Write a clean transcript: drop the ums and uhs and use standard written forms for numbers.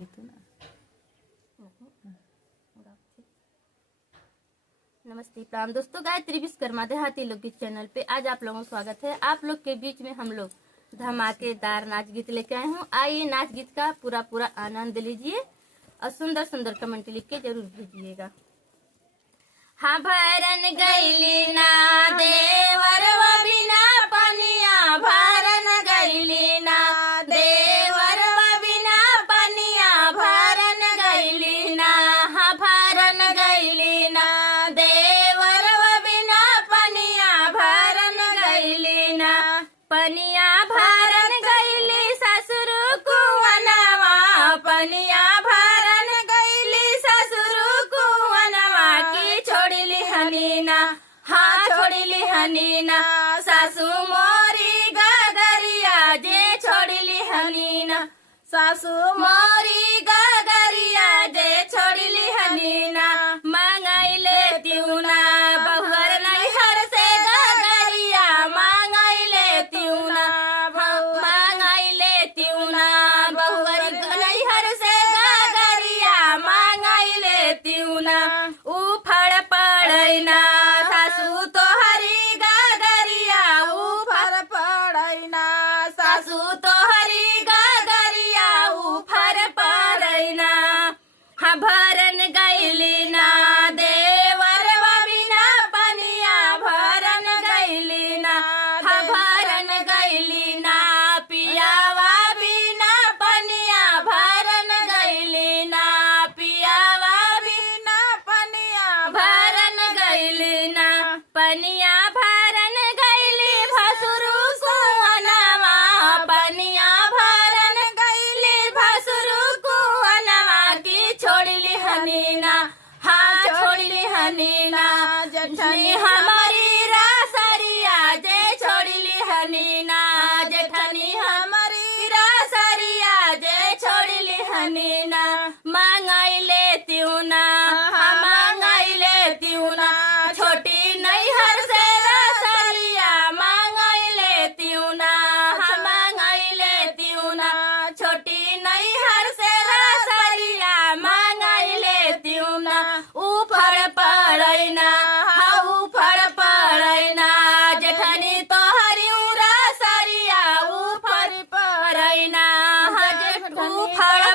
ली तू ना। नमस्ते प्रणाम दोस्तों, गायत्री विश्वकर्मा देहाती लोकगीत चैनल पे आज आप लोगों का स्वागत है। आप लोग के बीच में हम लोग धमाकेदार नाच गीत लेके आए हूँ। आइए नाच गीत का पूरा आनंद लीजिए और सुंदर सुंदर कमेंट लिख के जरूर भेजिएगा। हाँ भरन गैली ना देवरवा बिना पनिया, भरन गैली ना देवरवा बिना पनिया, भरन गैली ना। हाँ भरन गैली ना देवरवा बिना पनिया, भरन गैली ना। पनिया भरन गैली ससुर कुवनवा, पनिया भरन गैली ससुर कुवनवा की छोड़िली हनीना। हाँ छोड़िली हनीना सासू मोरी गगरिया, जे छोड़िली हनीना सासू मोरी गगरिया, जे छोड़िली हनीना। मांगैले तिउना बहुर नैहर से गगरिया, मांगैले तिउना मांगैले तिउना बहुर नैहर से गगरिया, मांगैले तिउना। उफड़ पड़ैना सासू तोहरी गगरिया, उफड़ पड़ैना सासू तोहरी गगरिया, उफड़ पड़ैना। हाँ भरन गैली ना देवरवा बिना पनिया, भरन गैली ना। हाँ भरन गैली ना पियावा बिना पनिया, भरन गैली ना पियावा बिना पनिया, भरन गैली ना। पनिया भरन गैली भसुरु कुवनवा, पनिया भरन गैली भसुरु कुवनवा की छोड़िली हनीना। हाँ छोड़िली हनीना जेठनी हमारी रासरिया, जे छोड़िली हनीना। जेठनी हमारी रासरिया, जे छोड़िली हनीना। मांगैले तिउना हाँ मांगैले तिउना, छोटी नैहर से रासरिया, मांगैले तिउना। हाँ मांगैले तिउना छोटी नैहर से रासरिया, मांगैले तिउना। उफड़ पड़ैना हाँ उफड़ पड़ैना जेठनी तोहरी रासरिया, उफड़ पड़ैना हाँ उफड़